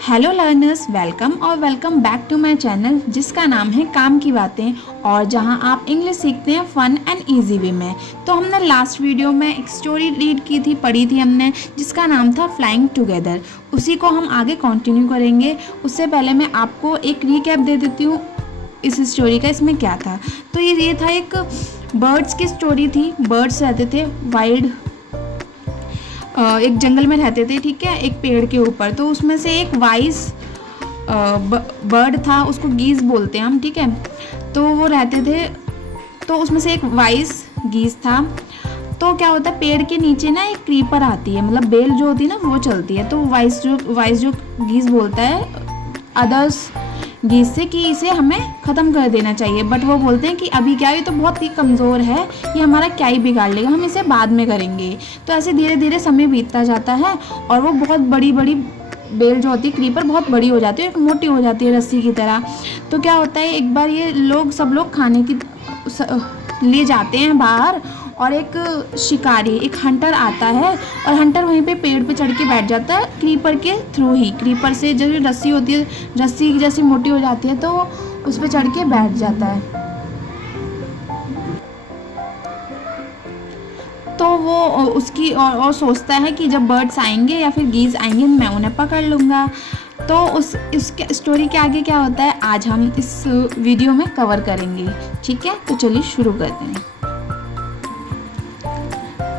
Hello learners, welcome और welcome back to my channel जिसका नाम है काम की बातें और जहां आप इंग्लिश सीखते हैं फ़न एंड इजी वे में। तो हमने लास्ट वीडियो में एक स्टोरी रीड की थी, पढ़ी थी हमने, जिसका नाम था फ्लाइंग टुगेदर। उसी को हम आगे कंटिन्यू करेंगे। उससे पहले मैं आपको एक रीकैप दे देती हूँ इस स्टोरी का, इसमें क्या था। तो ये था एक बर्ड्स की स्टोरी थी। बर्ड्स रहते थे वाइल्ड, एक जंगल में रहते थे, ठीक है, एक पेड़ के ऊपर। तो उसमें से एक वाइस बर्ड था, उसको गीज़ बोलते हैं हम, ठीक है। तो वो रहते थे, तो उसमें से एक वाइस गीज़ था। तो क्या होता है, पेड़ के नीचे ना एक क्रीपर आती है, मतलब बेल जो होती है ना वो चलती है। तो वाइस जो गीज़ बोलता है अदर्स गीज़ से कि इसे हमें ख़त्म कर देना चाहिए, बट वो बोलते हैं कि अभी क्या, ये तो बहुत ही कमज़ोर है, ये हमारा क्या ही बिगाड़ लेगा, हम इसे बाद में करेंगे। तो ऐसे धीरे धीरे समय बीतता जाता है और वो बहुत बड़ी बड़ी बेल जो होती है, क्रीपर बहुत बड़ी हो जाती है, एक मोटी हो जाती है रस्सी की तरह। तो क्या होता है, एक बार ये सब लोग खाने की लिए जाते हैं बाहर, और एक शिकारी, एक हंटर आता है, और हंटर वहीं पे पेड़ पे चढ़ के बैठ जाता है क्रीपर के थ्रू ही। क्रीपर से जो रस्सी होती है, रस्सी जैसी मोटी हो जाती है, तो उस पे चढ़ के बैठ जाता है। तो वो उसकी और सोचता है कि जब बर्ड्स आएंगे या फिर गीज़ आएंगे मैं उन्हें पकड़ लूँगा। तो उसके स्टोरी के आगे क्या होता है आज हम इस वीडियो में कवर करेंगे, ठीक है। तो चलिए शुरू करते हैं।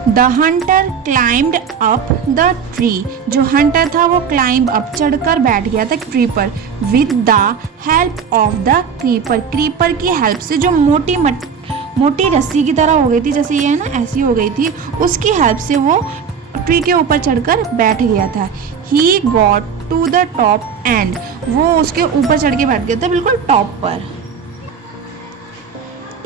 The Hunter climbed up the tree. जो हंटर था वो क्लाइंब अप, चढ़कर बैठ गया था ट्री पर। With the help of the creeper, creeper की हेल्प से, जो मोटी रस्सी की तरह हो गई थी, जैसे ये है ना, ऐसी हो गई थी, उसकी हेल्प से वो ट्री के ऊपर चढ़कर बैठ गया था। He got to the top and, वो उसके ऊपर चढ़ के बैठ गया था, बिल्कुल टॉप पर।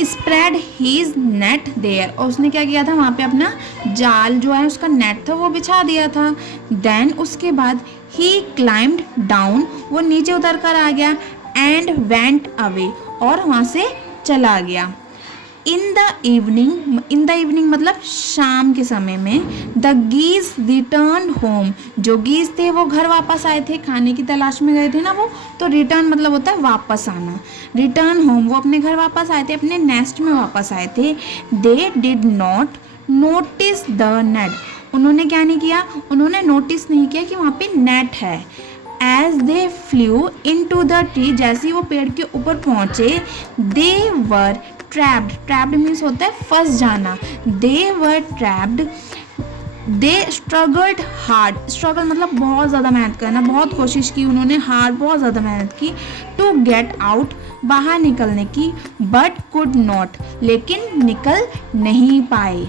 स्प्रेड हीज नेट देयर, और उसने क्या किया था, वहाँ पे अपना जाल जो है उसका नेट था वो बिछा दिया था। देन उसके बाद ही क्लाइंब्ड डाउन, वो नीचे उतर कर आ गया। एंड वेंट अवे, और वहाँ से चला गया। इन द इवनिंग मतलब शाम के समय में, द गीज रिटर्न होम, जो गीज थे वो घर वापस आए थे, खाने की तलाश में गए थे ना वो, तो रिटर्न मतलब होता है वापस आना। रिटर्न होम, वो अपने घर वापस आए थे, अपने नेस्ट में वापस आए थे। They did not notice the net, उन्होंने क्या नहीं किया, उन्होंने नोटिस नहीं किया कि वहाँ पे नेट है। As they flew into the tree, जैसे ही वो पेड़ के ऊपर पहुँचे, दे वर ट्रैप्ड मीन्स होता है फंस जाना। They were trapped, they struggled hard, struggle मतलब बहुत ज़्यादा मेहनत करना, बहुत कोशिश की उन्होंने, हार्ड बहुत ज़्यादा मेहनत की, टू गेट आउट, बाहर निकलने की, बट कुड नॉट, लेकिन निकल नहीं पाए।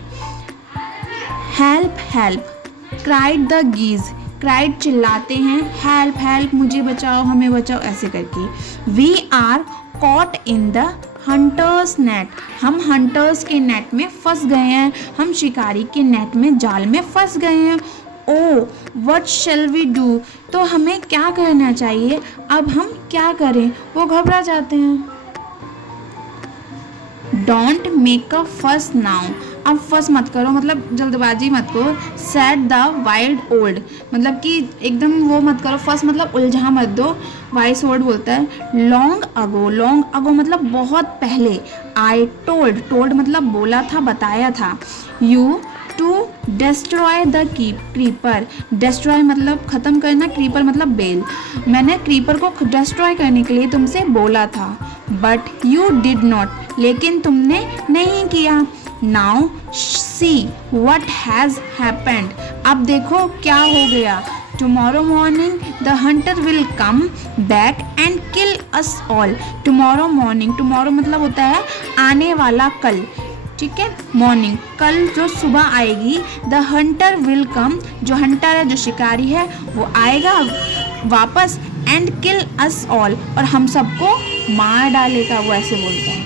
Help help cried the geese, cried चिल्लाते हैं, हेल्प हेल्प मुझे बचाओ, हमें बचाओ, ऐसे करके। We are caught in the hunter's net, हम हंटर्स के नेट में फंस गए हैं, हम शिकारी के नेट में, जाल में फंस गए हैं। Oh what shall we do, तो हमें क्या करना चाहिए, अब हम क्या करें, वो घबरा जाते हैं। डोंट मेक अ फस नाउ, अब फस मत करो मतलब जल्दबाजी मत करो। सेड द वाइल्ड ओल्ड, मतलब कि एकदम वो मत करो, फस मतलब उलझा मत दो, वाइस ओल्ड बोलता है। लॉन्ग अगो मतलब बहुत पहले। आई टोल्ड मतलब बोला था, बताया था। You to destroy the creeper, destroy मतलब ख़त्म करना, क्रीपर मतलब बेल, मैंने क्रीपर को डिस्ट्रॉय करने के लिए तुमसे बोला था। बट यू डिड नॉट, लेकिन तुमने नहीं किया। Now see what has happened, अब देखो क्या हो गया। Tomorrow morning the Hunter will come back and kill us all. Tomorrow morning, tomorrow मतलब होता है आने वाला कल, ठीक है, मॉर्निंग कल जो सुबह आएगी। द हंटर विल कम, जो हंटर है, जो शिकारी है, वो आएगा वापस। एंड किल अस ऑल, और हम सबको मार डालेगा, वो ऐसे बोलता है।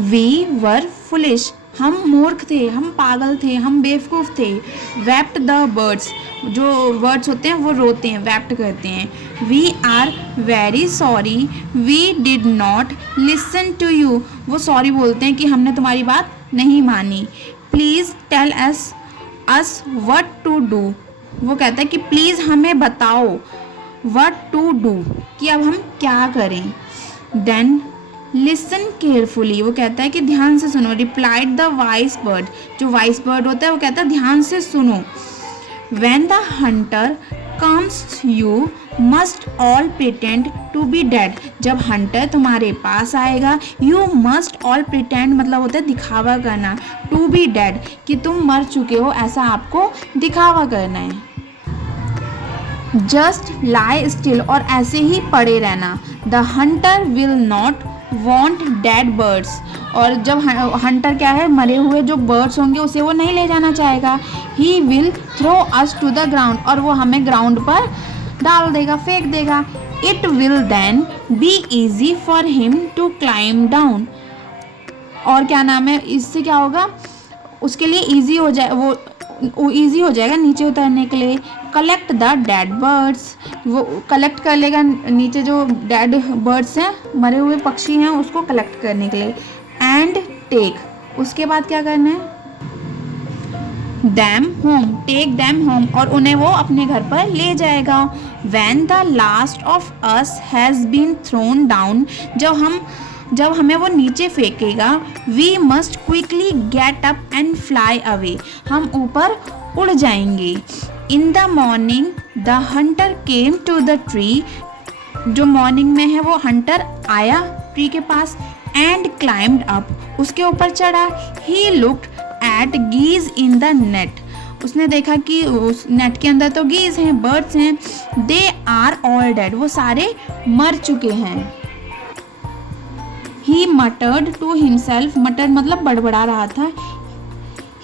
वी वर फुलिश, हम मूर्ख थे, हम पागल थे, हम बेवकूफ़ थे। वेप्ट द बर्ड्स, जो बर्ड्स होते हैं वो रोते हैं, वेप्ट करते हैं। We are very sorry we did not listen to you, वो सॉरी बोलते हैं कि हमने तुम्हारी बात नहीं मानी। Please tell us what to do, वो कहता है कि प्लीज़ हमें बताओ what to do, कि अब हम क्या करें. Then listen carefully, वो कहता है कि ध्यान से सुनो. Replied the wise bird, जो wise bird होता है वो कहता है ध्यान से सुनो. When the hunter comes you must all pretend to be dead, जब हंटर तुम्हारे पास आएगा you must all pretend मतलब होता है दिखावा करना, to be dead कि तुम मर चुके हो ऐसा आपको दिखावा करना है. Just lie still, और ऐसे ही पड़े रहना. The hunter will not want dead birds, और जब हंटर क्या है मरे हुए जो बर्ड्स होंगे उसे वो नहीं ले जाना चाहेगा. He will throw us to the ground, और वो हमें ग्राउंड पर डाल देगा, फेंक देगा. It will then be easy for him to climb down, और क्या नाम है इससे क्या होगा उसके लिए ईजी हो जाए वो ईजी हो जाएगा नीचे उतरने के लिए. कलेक्ट द डेड बर्ड्स, वो कलेक्ट कर लेगा नीचे जो डेड बर्ड्स हैं मरे हुए पक्षी हैं उसको कलेक्ट करने के लिए. एंड टेक, उसके बाद क्या करना है them home, take them home, और उन्हें वो अपने घर पर ले जाएगा. When the last of us has been thrown down, जब हमें वो नीचे फेंकेगा. We must quickly get up and fly away, हम ऊपर उड़ जाएंगे. In the morning the hunter came to the tree, जो मॉर्निंग में है वो हंटर आया ट्री के पास. एंड क्लाइम्ड अप, उसके ऊपर चढ़ा. He looked at geese in the net, उसने देखा कि उस नेट के अंदर तो गीज हैं, बर्ड्स हैं. दे आर ऑल डेड, वो सारे मर चुके हैं. ही मटर्ड टू हिमसेल्फ, मटर्ड मतलब बड़बड़ा रहा था.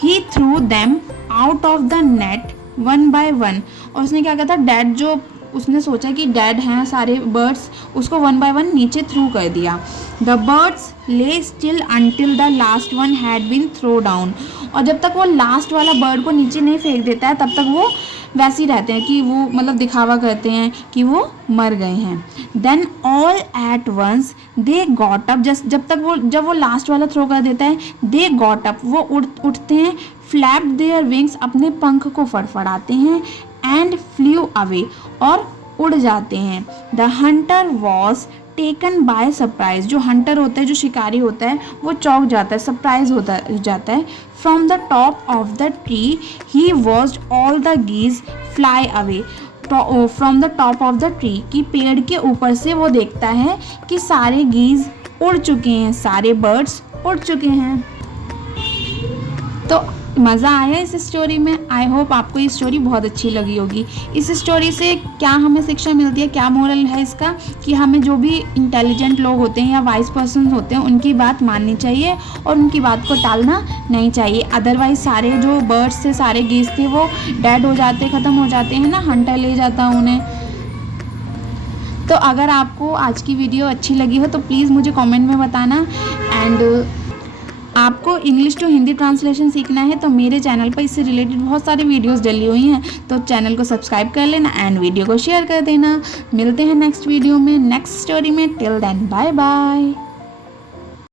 He threw them out of the net one by one, और उसने क्या कहा था डेड जो उसने सोचा कि डेड हैं सारे बर्ड्स उसको वन बाय वन नीचे थ्रू कर दिया. The birds lay still until the last one had been throw down, और जब तक वो लास्ट वाला बर्ड को नीचे नहीं फेंक देता है तब तक वो वैसे ही रहते हैं कि वो मतलब दिखावा करते हैं कि वो मर गए हैं. Then all at once they got up, जब वो लास्ट वाला थ्रो कर देता है दे गॉट अप, वो उठते हैं. फ्लैप देयर विंग्स, अपने पंख को फड़फड़ाते हैं. एंड फ्ल्यू अवे, और उड़ जाते हैं. The Hunter was taken by surprise, जो हंटर होता है जो शिकारी होता है वो चौंक जाता है, सरप्राइज होता जाता है. From the top of the tree he watched all the geese fly away, from the top of the tree कि पेड़ के ऊपर से वो देखता है कि सारे गीज उड़ चुके हैं, सारे बर्ड्स उड़ चुके हैं. तो मज़ा आया इस स्टोरी में. आई होप आपको ये स्टोरी बहुत अच्छी लगी होगी. इस स्टोरी से क्या हमें शिक्षा मिलती है, क्या मोरल है इसका, कि हमें जो भी इंटेलिजेंट लोग होते हैं या वाइज पर्सन होते हैं उनकी बात माननी चाहिए और उनकी बात को टालना नहीं चाहिए. अदरवाइज सारे जो बर्ड्स थे सारे गीज थे वो डेड हो जाते, ख़त्म हो जाते हैं ना, हंटर ले जाता उन्हें. तो अगर आपको आज की वीडियो अच्छी लगी हो तो प्लीज़ मुझे कमेंट में बताना. एंड आपको इंग्लिश टू हिंदी ट्रांसलेशन सीखना है तो मेरे चैनल पर इससे रिलेटेड बहुत सारी वीडियोस डली हुई हैं, तो चैनल को सब्सक्राइब कर लेना एंड वीडियो को शेयर कर देना. मिलते हैं नेक्स्ट वीडियो में, नेक्स्ट स्टोरी में. Till then bye bye.